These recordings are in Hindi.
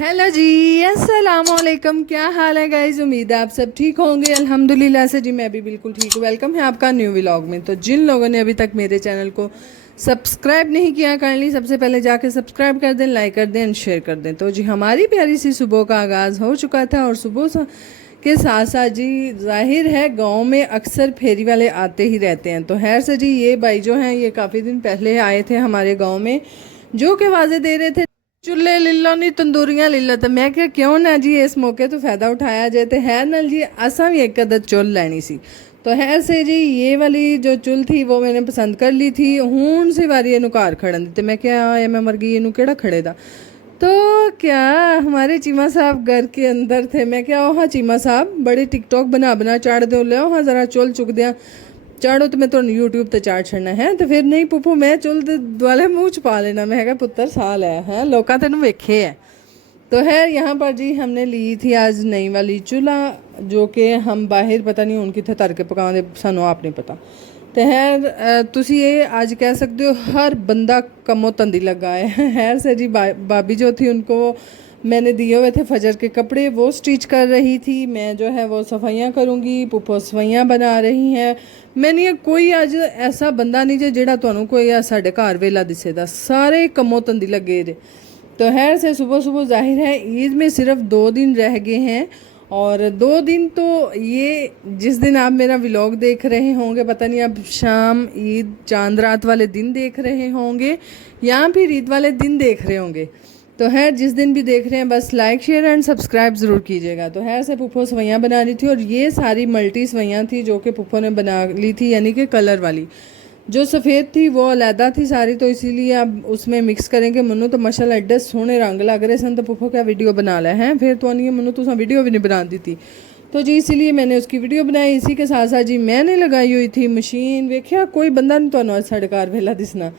हेलो जी, अस्सलाम वालेकुम। क्या हाल है गाइज? उम्मीद है आप सब ठीक होंगे। अल्हम्दुलिल्लाह से जी मैं भी बिल्कुल ठीक हूँ। वेलकम है आपका न्यू व्लॉग में। तो जिन लोगों ने अभी तक मेरे चैनल को सब्सक्राइब नहीं किया, काइंडली सबसे पहले जाके सब्सक्राइब कर दें, लाइक कर दें एंड शेयर कर दें। तो जी हमारी प्यारी सी सुबह का आगाज़ हो चुका था और के साथ साथ जी जाहिर है गांव में अक्सर फेरी वाले आते ही रहते हैं। तो खैर से जी ये भाई जो हैं ये काफ़ी दिन पहले आए थे हमारे गांव में, जो कि वाजे दे रहे थे चुल्ले ले लो नहीं तंदूरियां ले लो। तो मैं क्या क्यों ना जी इस मौके तो फायदा उठाया जाए। तो है ना जी असा भी एक अदद चुल लैनी सी। तो है से जी ये वाली जो चुल थी वो मैंने पसंद कर ली थी। हूँ सी वारी इनू घर खड़न दी। तो मैं क्या ये मैं मर गई इनू केड़ा खड़े दा। तो क्या हमारे चीमा साहब घर के अंदर थे। मैं क्या हाँ चीमा साहब बड़े टिकटॉक बना बना चाड़ दो ले हाँ जरा चुल चुक दिया चाड़ो तो मैं तो यूट्यूब ते चाड़ छड़ना है। तो फिर नहीं पुप्पू मैं चुल दुआले मुँह च पा लेना। मैं कहा पुत्र साल है लोका तेन वेखे है। तो है यहाँ पर जी हमने ली थी आज नई वाली चूल्हा, जो कि हम बाहर पता नहीं हूँ कितने तर के पकाने सानू आप नहीं पता। तो है तुसी ये आज कह सकते हो हर बंदा कमो तंदी लगा है से जी भाभी जो थी उनको मैंने दिए हुए थे फजर के कपड़े, वो स्टिच कर रही थी। मैं जो है वो सफाइयाँ करूँगी, पुप्पो सफाइयाँ बना रही हैं। मैंने ये कोई अज ऐसा बंदा नहीं जे जेड़ा तुहानू कोई साढ़े घर वेला दिसेदा, सारे कमो तंदी लगे जे। तो खैर से सुबह सुबह जाहिर है ईद में सिर्फ 2 दिन रह गए हैं। और 2 दिन तो ये जिस दिन आप मेरा व्लॉग देख रहे होंगे पता नहीं आप शाम ईद चांद रात वाले दिन देख रहे होंगे या फिर ईद वाले दिन देख रहे होंगे। तो है जिस दिन भी देख रहे हैं बस लाइक शेयर एंड सब्सक्राइब ज़रूर कीजिएगा। तो है से पुप्पो सवैयाँ बना रही थी और ये सारी मल्टी सवैयाँ थी जो कि पुप्पो ने बना ली थी, यानी कि कलर वाली। जो सफ़ेद थी वो अलहदा थी सारी, तो इसीलिए अब उसमें मिक्स करेंगे। मनु तो माशाल्लाह एड्डे सोहने रंग लग रहे सन। तो पुप्पो क्या वीडियो बना लिया है फिर तो नहीं मनु तुसा वीडियो भी नहीं बना दी थी। तो जी इसीलिए मैंने उसकी वीडियो बनाई। इसी के साथ साथ जी मैंने लगाई हुई थी मशीन। वेख्या कोई बंदा नहीं तो साढ़े घर वेला दिसना।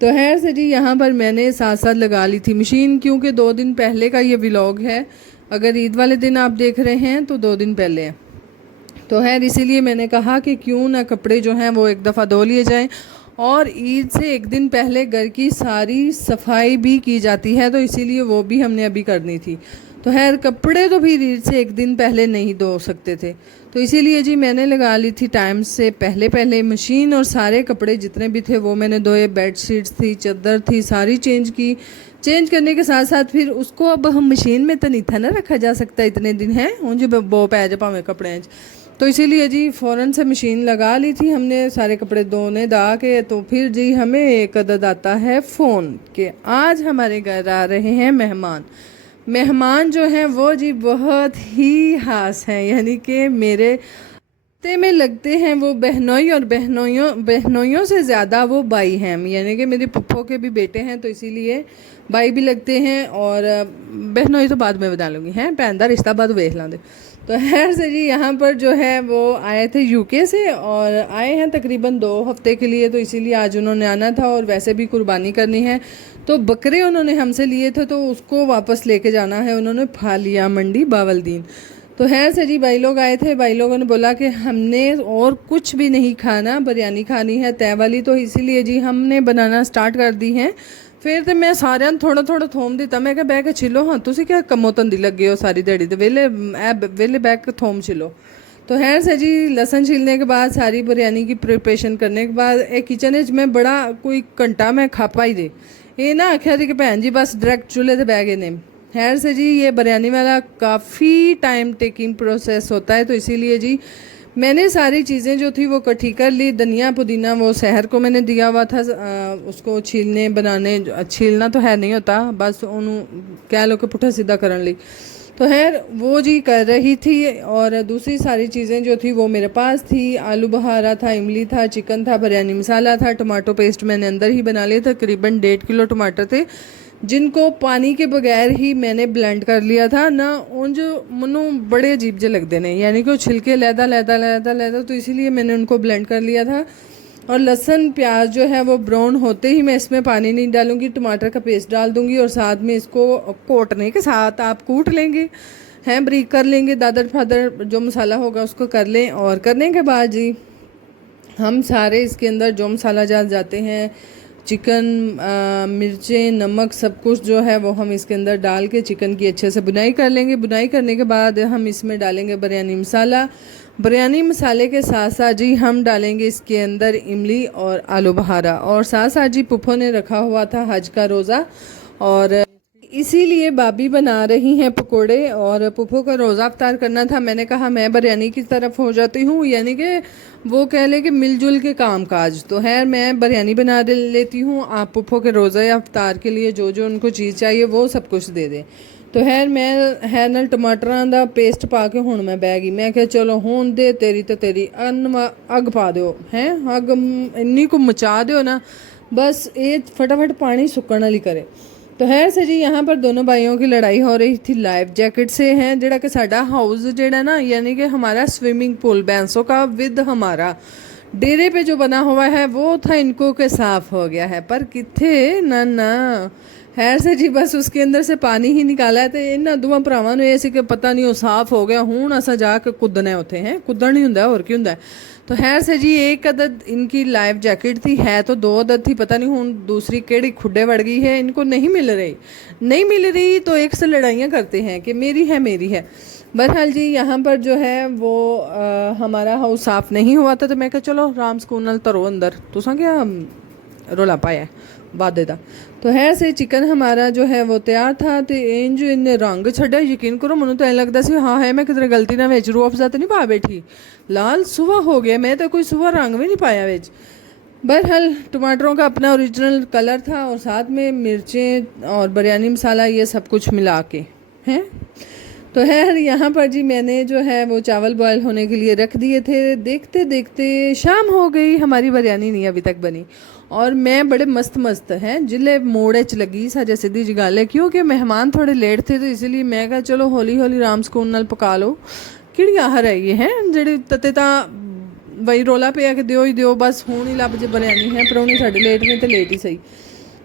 तो खैर से जी यहाँ पर मैंने साथ साथ लगा ली थी मशीन, क्योंकि 2 दिन पहले का ये व्लॉग है। अगर ईद वाले दिन आप देख रहे हैं तो 2 दिन पहले है। तो खैर इसीलिए मैंने कहा कि क्यों ना कपड़े जो हैं वो एक दफ़ा धो लिए जाएं। और ईद से एक दिन पहले घर की सारी सफाई भी की जाती है, तो इसीलिए वो भी हमने अभी करनी थी। तो खैर कपड़े तो फिर ईद से एक दिन पहले नहीं धो सकते थे, तो इसीलिए जी मैंने लगा ली थी टाइम से पहले पहले मशीन। और सारे कपड़े जितने भी थे वो मैंने धोए। बेडशीट्स थी, चादर थी, सारी चेंज की। चेंज करने के साथ साथ फिर उसको अब हम मशीन में तो नहीं था ना रखा जा सकता इतने दिन है उंज बो पै जा भावें कपड़े। तो इसीलिए जी फ़ौरन से मशीन लगा ली थी हमने सारे कपड़े धोने दा के। तो फिर जी हमें एक अदद आता है फ़ोन कि आज हमारे घर आ रहे हैं मेहमान। मेहमान जो हैं वो जी बहुत ही ख़ास हैं, यानी कि मेरे ते में लगते हैं वो बहनोई, और बहनोइयों से ज़्यादा वो भाई हैं। यानी कि मेरी पुप्पो के भी बेटे हैं तो इसीलिए भाई भी लगते हैं। और बहनोई तो बाद में बता लूँगी हैं, भैन का रिश्ता बाद वेख लांदे। तो खैर से जी यहाँ पर जो है वो आए थे यूके से और आए हैं तकरीबन 2 हफ्ते के लिए। तो इसीलिए आज उन्होंने आना था और वैसे भी कुर्बानी करनी है। तो बकरे उन्होंने हमसे लिए थे तो उसको वापस लेके जाना है उन्होंने फालिया मंडी बावलदीन। तो खैर से जी भाई लोग आए थे। भाई लोगों ने बोला कि हमने और कुछ भी नहीं खाना, बिरयानी खानी है तय वाली। तो इसीलिए जी हमने बनाना स्टार्ट कर दी है। फिर तो मैं सारे थोड़ा थोड़ा थोम दिता। मैं क्या बह के छिलो हाँ तुम क्या कमो तंदी लगे हो सारी दिहाड़ी तो वेले वेले बह के थोम छिलो। तो खैर से जी लहसन छीलने के बाद सारी बिरयानी की प्रिपरेशन करने के बाद एक किचन में बड़ा कोई घंटा मैं खा पाई दे ये ना आख्या जी कि भैन जी बस डायरैक्ट चूल्हे से बह गए ने। खैर से जी ये बिरयानी वाला काफ़ी टाइम टेकिंग प्रोसेस होता है, तो इसीलिए जी मैंने सारी चीज़ें जो थी वो इकट्ठी कर ली। धनिया पुदीना वो शहर को मैंने दिया हुआ था उसको छीलने बनाने। छीलना तो है नहीं होता, बस उन्होंने कह लो कि पुट्ठा सीधा करने ली। तो खैर वो जी कर रही थी और दूसरी सारी चीज़ें जो थी वो मेरे पास थी। आलू बहारा था, इमली था, चिकन था, बिरयानी मसाला था, टमाटो पेस्ट मैंने अंदर ही बना लिया था। तकरीबन 1.5 किलो टमाटर थे जिनको पानी के बगैर ही मैंने ब्लेंड कर लिया था ना। उन जो मनु बड़े अजीब से लगते हैं, यानी कि वो छिलके लहदा लहदा लहदा लहदा, तो इसीलिए मैंने उनको ब्लेंड कर लिया था। और लहसुन प्याज जो है वो ब्राउन होते ही मैं इसमें पानी नहीं डालूंगी, टमाटर का पेस्ट डाल दूंगी और साथ में इसको कोटने के साथ आप कूट लेंगे हैं, ब्रीक कर लेंगे, दादर फादर जो मसाला होगा उसको कर लें। और करने के बाद जी हम सारे इसके अंदर जो मसाला जाल जाते हैं चिकन, मिर्चें, नमक सब कुछ जो है वो हम इसके अंदर डाल के चिकन की अच्छे से बुनाई कर लेंगे। बुनाई करने के बाद हम इसमें डालेंगे बिरयानी मसाला। बिरयानी मसाले के साथ साथ जी हम डालेंगे इसके अंदर इमली और आलू बहारा, और साथ साथ जी पुप्पो ने रखा हुआ था हज का रोज़ा, और इसीलिए भाभी बना रही हैं पकोड़े, और पुप्पो का रोज़ा अफ्तार करना था। मैंने कहा मैं बिरयानी की तरफ हो जाती हूँ, यानी कि वो कह ले कि मिलजुल के काम काज। तो है मैं बिरयानी बना लेती हूँ, आप पुप्पो के रोज़ा या अफ्तार के लिए जो जो उनको चीज़ चाहिए वो सब कुछ दे दें। तो है मैं है नाल टमाटरां दा पेस्ट पा के हुण मैं बह गई। मैं कहा चलो हुण दे तेरी तो तेरी अग पा दो हैं, अग इन्नी को मचा दो ना, बस ये फटाफट पानी सुक्कण वाली करे। तो है से जी यहाँ पर दोनों भाइयों की लड़ाई हो रही थी लाइफ जैकेट से। हैं जेड़ा कि साडा हाउस जेड़ा ना, यानी कि हमारा स्विमिंग पूल बैंसों का विद हमारा डेरे पे जो बना हुआ है वो था इनको के साफ हो गया है, पर किथे ना ना खैर से जी बस उसके अंदर से पानी ही निकाला है। तो इन्होंने दोवां भरावां नूं ऐसी कि पता नहीं वो साफ हो गया, हुण असां जाके कुदना उत्थे हैं, कुदण नहीं हुंदा और की हुंदा। तो खैर से जी एक अदद इनकी लाइफ जैकेट थी, है तो 2 अदद थी, पता नहीं हुण दूसरी केड़ी खुड्डे वड़ गई है, इनको नहीं मिल रही तो एक से लड़ाइयाँ करते हैं कि मेरी है। बहरहाल जी यहाँ पर जो है वो हमारा हाउस साफ़ नहीं हुआ था, तो मैं कहा चलो राम सकून नाल तरो अंदर, तुसां क्या रोला पाया वादे दा। तो है से चिकन हमारा जो है वो तैयार था। तो इन जो इन्हें रंग छड्या, यकीन करो मैनूं तो ऐ लगदा सी हाँ है मैं किधर गलती ना विच रूह अफ़ज़ा तो नहीं पा बैठी, लाल सुहा हो गया, मैं तो कोई सुहा रंग भी नहीं पाया विच। बहरहाल टमाटरों का अपना ओरिजिनल कलर था, और साथ में मिर्चें और बिरयानी मसाला ये सब कुछ मिला के हैं। तो है यहाँ पर जी मैंने जो है वो चावल बॉयल होने के लिए रख दिए थे। देखते देखते शाम हो गई, हमारी बिरयानी नहीं अभी तक बनी, और मैं बड़े मस्त हैं जिले मोड़े च लगी साजे सीधी जी गल है, क्योंकि मेहमान थोड़े लेट थे, तो इसलिए मैं कहा चलो हौली हौली राम सकून नाल पका लो। किड़ी आहर है ये हैं जेड़ी तते ता बई रोला पे कि दियो ही दियो, बस हुण ही लब जे बिरयानी है, परौने साढ़े लेट में तो लेट ही सही।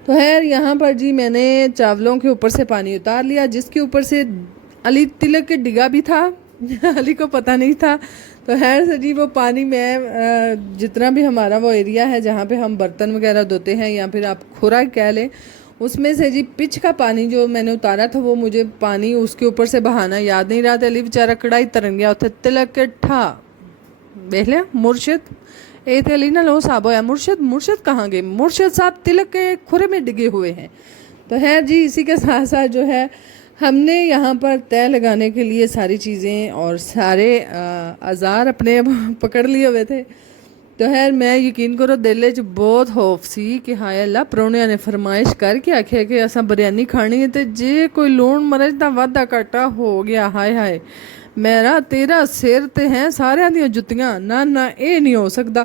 तो है यहाँ पर जी मैंने चावलों के ऊपर से पानी उतार लिया, जिसके ऊपर से अली तिलक के डिगा भी था अली को पता नहीं था। तो खैर से जी वो पानी में जितना भी हमारा वो एरिया है जहाँ पे हम बर्तन वगैरह धोते हैं, या फिर आप खुराक कह लें, उसमें से जी पिच का पानी जो मैंने उतारा था वो मुझे पानी उसके ऊपर से बहाना याद नहीं रहा था। अली बेचारा कढ़ाई तरन गया उथे तिलक के ठा देख लिया मुर्शिद ए थे अली ना लो साहब होया मुर्शिद कहाँ गए, मुर्शिद साहब तिलक के खुरे में डिगे हुए हैं। तो है जी इसी के साथ साथ जो है हमने यहाँ पर तय लगाने के लिए सारी चीज़ें और सारे औज़ार अपने पकड़ लिए हुए थे। तो खैर मैं यकीन करो दिल च बहुत खौफ सी कि हाय अल्लाह परौणियां ने फरमाइश करके आखिया कि असां बिरयानी खानी है, तो जे कोई लूण मरच दा वाधा घाटा हो गया हाय मेरा तेरा सिर ते हैं सारियां दियां जुत्तियां, ना ये नहीं हो सकता।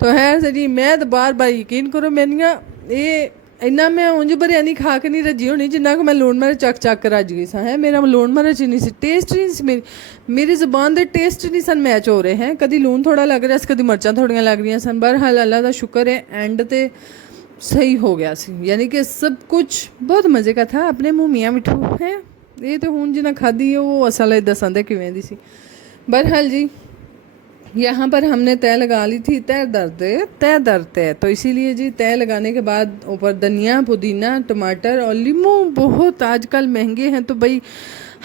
तो खैर से जी मैं तो बार बार यकीन करो मेरियां ये इन्ना मैं उंज बिरयानी खा के नहीं रजी होनी जिन्ना कि मैं लूण मिर्च चक के रज गई सा है। मेरा लूण मिर्च नहीं सी, टेस्ट नहीं सी, मेरी ज़ुबान दे टेस्ट नहीं सन मैच हो रहे हैं, कभी लूण थोड़ा लग रहा कभी मिर्चां थोड़ियां लग रही सन। बहरहाल अल्लाह का शुक्र है एंड ते सही हो गया सी, यानी कि सब कुछ बहुत मज़े का था। अपने मुँह मियाँ मिठू है ये तो हूँ जिन्हें खाधी है वो असल दसा दे किवें दी सी। बहरहाल जी यहाँ पर हमने तय लगा ली थी, तय दर्द है, तो इसीलिए जी तय लगाने के बाद ऊपर धनिया पुदीना टमाटर और लीमू बहुत आजकल महंगे हैं, तो भाई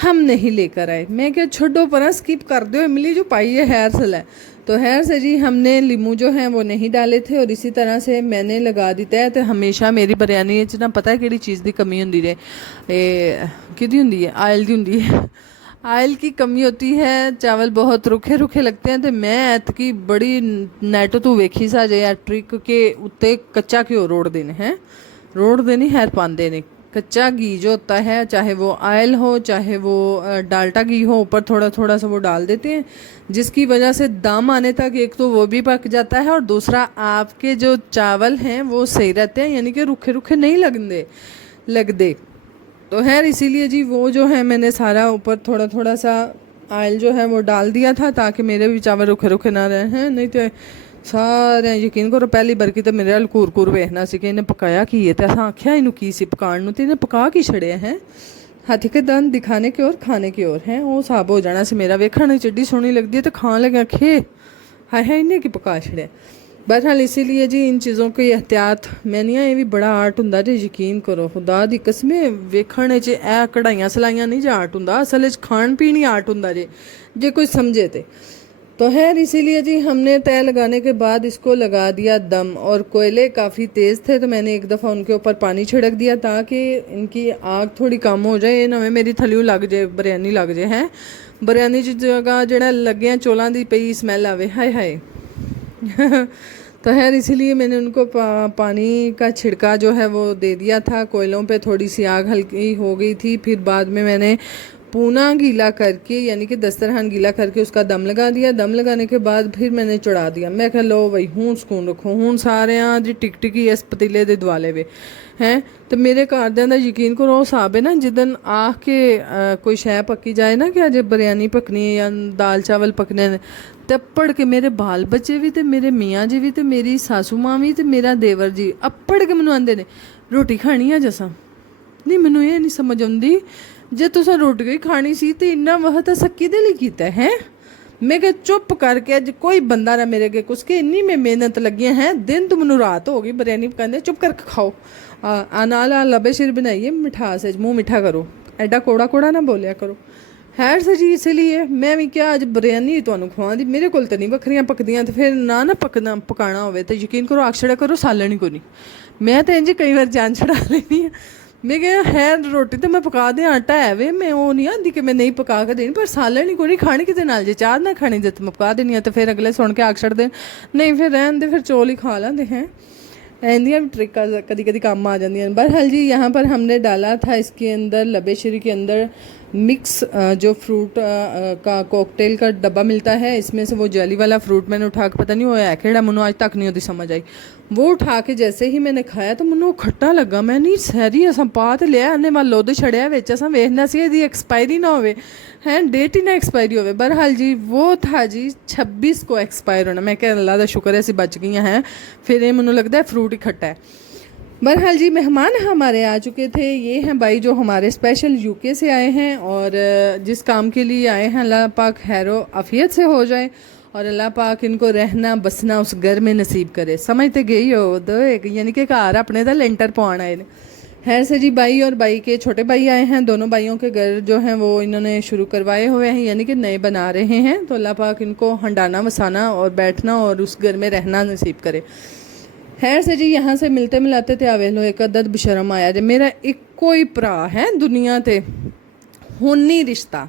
हम नहीं लेकर आए। मैं क्या छोड़ो पर स्किप कर दो, इमली जो पाई है हेयर सल है। तो हेयर से जी हमने लीमू जो हैं वो नहीं डाले थे, और इसी तरह से मैंने लगा दी तय। तो हमेशा मेरी बिरयानी च ना पता है कि चीज़ की कमी होंगी रहे, किदी होंगी है आयल की होंगी है, आयल की कमी होती है, चावल बहुत रुखे रुखे लगते हैं। तो मैं ऐतकी बड़ी नेट तो वेखी सा जे या ट्रिक के उत्ते कच्चा घ्यो रोड़ देने हैं, रोड़ देनी हैर पाते ने कच्चा घी जो होता है, चाहे वो आयल हो चाहे वो डाल्टा घी हो, ऊपर थोड़ा थोड़ा सा वो डाल देते हैं, जिसकी वजह से दम आने तक एक तो वो भी पक जाता है, और दूसरा आपके जो चावल हैं वो सही रहते हैं, यानी कि रुखे रुखे नहीं लगते। तो खैर इसीलिए जी वो जो है मैंने सारा ऊपर थोड़ा थोड़ा सा ऑयल जो है वो डाल दिया था, ताकि मेरे भी चावल रुखे रुखे ना रहे हैं। नहीं तो सारे यकीन करो पहली बार की तो मेरे वाल कूर वेखना सी कि इन्हें पकाया की है, तो अस आख्या इनू की सी पकाने, तो इन्हें पका की छड़िया हैं, हाथी के दंद दिखाने की ओर खाने की ओर हैं, वो साब हो जाना सी मेरा। वेखण च एड्डी सोहनी लगती है तो खान लगे आखे हाय इन्हें की पका छड़िया। बहरहाल इसीलिए जी इन चीज़ों की एहतियात मैंने ये भी बड़ा आर्ट हुंदा जे, यकीन करो खुदा दी कसमें वेखण च ए कढ़ाइयां सलाइयां नहीं जे आर्ट हुंदा, असल च खान पीन ही आर्ट हुंदा जे कोई समझे तो खैर इसीलिए जी हमने तय लगाने के बाद इसको लगा दिया दम। और कोयले काफ़ी तेज़ थे तो मैंने एक दफ़ा उनके ऊपर पानी छिड़क दिया ताकि इनकी आग थोड़ी कम हो जाए, ना मेरी थलियों लग जाए, बिरयानी लग जाए। हैं बिरयानी जगह जड़ा लगे चौलों की पई स्मैल आवे, हाय हाय। तो खैर इसीलिए मैंने उनको पानी का छिड़का जो है वो दे दिया था। कोयलों पे थोड़ी सी आग हल्की हो गई थी। फिर बाद में मैंने पूना गीला करके यानी कि दस्तरखान गीला करके उसका दम लगा दिया। दम लगाने के बाद फिर मैंने चढ़ा दिया। मैं कह लो बई हूँ सुकून रखो, हूँ सारे जी टिक टिकी इस पतीले दे दुआले वे हैं। तो मेरे घरदियां दा यकीन करो हिसाब है ना, जिदन आख के कोई शै पक्की जाए ना कि अज बिरयानी पकनी है या दाल चावल पकने ने, तप्पड़ के मेरे बाल बच्चे भी तो मेरे मियाँ जी भी तो मेरी सासू माँ भी तो मेरा देवर जी अप्पड़ के मैनू आंदे ने रोटी खानी है जसा। नहीं मैनू ये नहीं समझ आती, जे तुसा रोटी खानी सी तो इन्ना वह तो सक्की दे लिए कीता है। मैं क्या चुप करके अज कोई बंदा ना मेरे अगे कुछ के इन्नी में मेहनत लगी है, दिन तो मैनू रात हो गई बिरयानी पकाने, चुप करके खाओ। नाल लबे सिर बनाइए मिठास मुँह मिठा करो, एडा कोड़ा कोड़ा ना बोलिया करो। खैर से जी इसलिए मैं भी क्या अज बिरयानी तुहानू खवा दी, मेरे को तो नहीं बखरियां पकदियां, तो फिर ना पकाना हो तो यकीन करो आग छड़ा करो सालन ही को नहीं। मैं तो इंज कई बार जान छड़ा लेनी है। मैं क्या है रोटी तो मैं पका दें, आटा है वे, मैं वो नहीं आती कि मैं नहीं पका के देनी, पर सालन ही को नहीं खानी कि नाल जे चाह ना खानी जब मैं पका देनी है तो फिर अगले सुन के आग छड़ दे, नहीं फिर रहन दे, फिर चौल ही खा लेंदे हैं। ऐंदियाँ भी ट्रिक कभी कभी काम आ जाती हैं। बहरहाल जी यहाँ पर हमने डाला था इसके अंदर लबे शरी के अंदर मिक्स जो फ्रूट का कॉकटेल का डब्बा मिलता है, इसमें से वो जेली वाला फ्रूट मैंने उठा के पता नहीं वो है खेड़ा मनो आज तक नहीं होती समझ आई। वो उठा के जैसे ही मैंने खाया तो मनो खट्टा लगा। मैं नहीं सैरी असा पा तो लिया अन्ने वाल लोद छड़िया बिच असा वेखना सी यदि एक्सपायरी ना होवे हैं, डेट ही ना एक्सपायरी होवे। बहरहाल जी वो था जी 26 को एक्सपायर होना। मैं क्या अल्लाह का शुक्र है असी बच गई हैं, फिर ये मैनू लगता है फ्रूट ही खट्टा है। बहरहाल जी मेहमान हमारे आ चुके थे, ये हैं भाई जो हमारे स्पेशल यूके से आए हैं और जिस काम के लिए आए हैं अल्लाह पाक खैरो आफियत से हो जाए और अल्लाह पाक इनको रहना बसना उस घर में नसीब करे। समझते गई हो दो एक यानी कि घर अपने दा लेंटर पवाण आए ने। खैर से जी भाई और भाई के छोटे भाई आए हैं, दोनों भाइयों के घर जो हैं वो इन्होंने शुरू करवाए हुए हैं यानी कि नए बना रहे हैं। तो अल्लाह पाक इनको हंडाना वसाना और बैठना और उस घर में रहना नसीब करे। खैर से जी यहाँ से मिलते मिलाते थे आवे लो एक अदद बशरम आया जे मेरा एक कोई भरा है दुनिया ते हुनी रिश्ता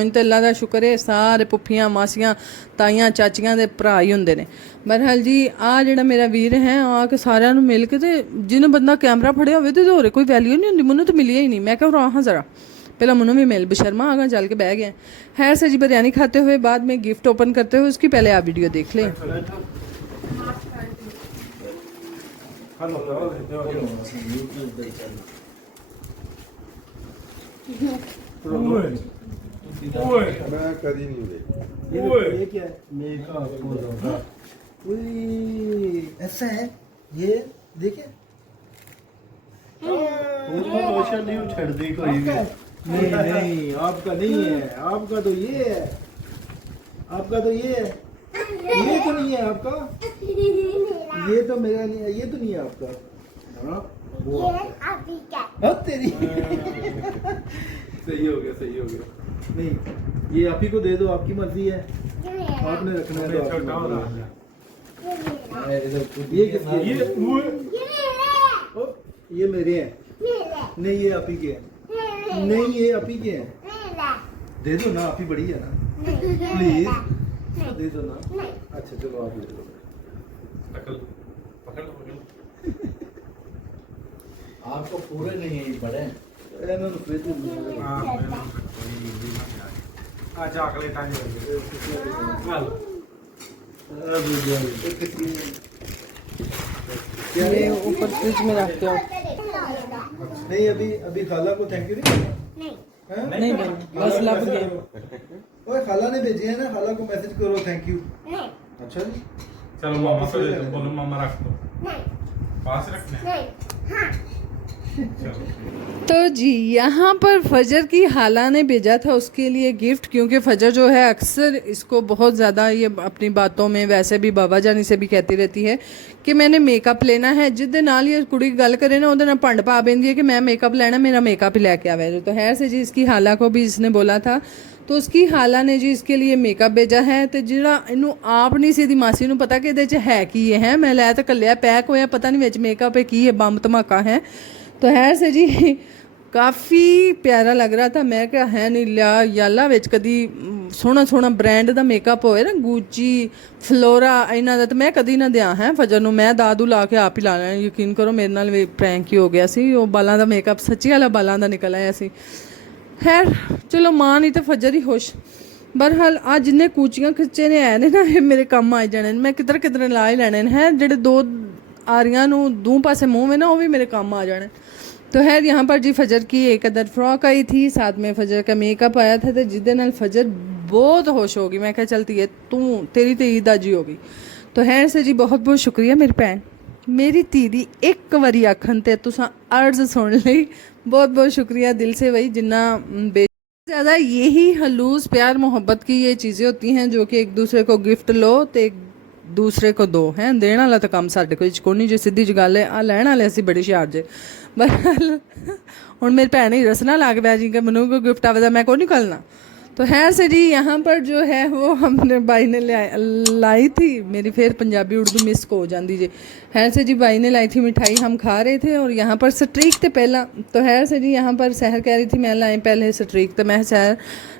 इन ते अल्लाह दा शुक्र है सारे पुफियां मासियां ताइयां चाचियां दे भरा ही होंदे ने। बहरहाल जी आ जेड़ा मेरा वीर है आके सारिਆਂ ਨੂੰ मिल के ते जिन्हें बंदा कैमरा फड़िया होवे ते होरे कोई वैल्यू नहीं होंदी। मैनू तो मिलिया ही नहीं। मैं क्या हाँ ज़रा पहला मनु भी मिल बशर्मा आगा चल के बह गया। खैर से जी बिरयानी खाते हुए बाद में गिफ्ट ओपन करते हुए उसकी पहले आप वीडियो देख लें। मैं कभी नहीं देखा। ये क्या है? मेकअप ऐसा है ये देखे लोशन नहीं छड़ दी कोई भी। नहीं नहीं आपका नहीं है, आपका तो ये है, आपका तो ये है, ये तो नहीं है आपका, ये तो मेरा नहीं है, ये तो नहीं है आपका। हाँ वो आपकी क्या? हाँ तेरी सही हो गया सही हो गया। नहीं ये आप ही को दे दो, आपकी मर्जी है, आपने रखना है तो आपकी मर्जी। ये किसकी है? ये मेरे हैं। नहीं ये आप ही के हैं। नहीं ये आप ही के हैं। दे दो ना, आप ही बड़ी है ना, प्लीज दे दो ना। अच्छा चलो आप दे दो। पकड़ पकड़ आपको पूरे नहीं है बड़े चॉकलेट ये ऊपर फ्रिज में रख दो। नहीं अभी अभी खाला को थैंक यू नहीं नहीं बस लब गए। ओए खाला ने भेजे है ना, खाला को मैसेज करो थैंक यू। अच्छा जी चलो मामा को दे दो, बोलो मामा रख दो। पास रखना है। तो जी यहाँ पर फजर की हाला ने भेजा था उसके लिए गिफ्ट, क्योंकि फजर जो है अक्सर इसको बहुत ज़्यादा ये अपनी बातों में वैसे भी बाबा जानी से भी कहती रहती है कि मैंने मेकअप लेना है। जिस दे नाल ये कुड़ी गल करे ना उहदे नाल भंड पा बेंदी है कि मैं मेकअप लेना, मेरा मेकअप ही लैके आवे। तो खैर से जी इसकी हाला को भी इसने बोला था, तो उसकी हाला ने जी इसके लिए मेकअप भेजा है। तो जिहड़ा इनू आप नहीं सी दी मासी नू पता कि इहदे च है की है, मैं लै तो कल्लिया पैक होया, पता नहीं विच मेकअप है की है, बंब धमाका है। तो खैर से जी काफ़ी प्यारा लग रहा था। मैं क्या है नहीं लिया याला विच कदी सोहना सोहना ब्रांड का मेकअप होए ना, गुची फ्लोरा इन्हां दा, तो मैं कदी ना दिया है फजर नूं। मैं दादू ला के आप ही ला लेना, यकीन करो मेरे नाल भी प्रैंक ही हो गया सी। वो बालों का मेकअप सच्ची वाला बालों का निकल आया सी। खैर चलो मां नहीं तो फजर ही खुश। बहरहाल आज जिन्ने कूचियां खिच्चे ने है ना, ये मेरे काम आ जाने, मैं किधर किधर ला ही लैने हैं। जेडे दो आरियां नूं दो पासे मुँह में ना, वो भी मेरे काम आ जाने। तो खैर यहाँ पर जी फजर की एक अदर फ्रॉक आई थी, साथ में फजर का मेकअप आया था, तो जिसदे नाल फजर बहुत खुश होगी। मैं क्या चलती है तू तेरी तो ईद अज ही होगी। तो खैर से जी बहुत बहुत शुक्रिया मेरी भैन, मेरी धी दी एक बारी आखन ते तुसां अर्ज सुन ली, बहुत बहुत शुक्रिया दिल से। वही जिन्ना ज़्यादा यही हलूस प्यार मोहब्बत की ये चीज़ें होती हैं जो कि एक दूसरे को गिफ्ट लो तो एक दूसरे को दो हैं। देने वाला तो काम साढ़े कोई नहीं, जो सीधी जी गल है। आ लैण वाले असीं बड़ी हुशियार जे। बहरहाल हुण मेरी भैन ही रसना लग पाया जी कि मैनू कोई गिफ्ट आवे तो मैं को निकलना। तो खैर से जी यहाँ पर जो है वो हमने भाई ने लाई थी, मेरी फिर पंजाबी उर्दू मिस हो जाती जी। खैर से जी भाई ने लाई थी मिठाई, हम खा रहे थे और यहाँ पर स्ट्रीक थे पहला। तो खैर से जी यहाँ पर सहर कह रही थी मैं लाए पहले स्ट्रीक, तो मैं सहर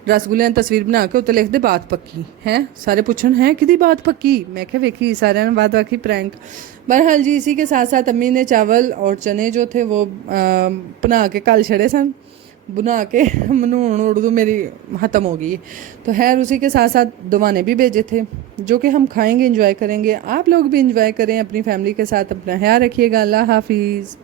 रसगुल्ले तस्वीर बना के उत्ते लिख दे बात पक्की है। सारे पूछन है कि बात पक्की, मैं क्या वेखी सारे ने बात आखी प्रैंक। बहरहाल जी इसी के साथ साथ अम्मी ने चावल और चने जो थे वो बना के कल छड़े सन, बना के मनून उर्दू मेरी ख़त्म हो गई। तो खैर उसी के साथ साथ दवाने भी भेजे थे जो कि हम खाएंगे, इंजॉय करेंगे। आप लोग भी इंजॉय करें अपनी फैमिली के साथ। अपना ख्याल रखिएगा। अल्लाह हाफिज़।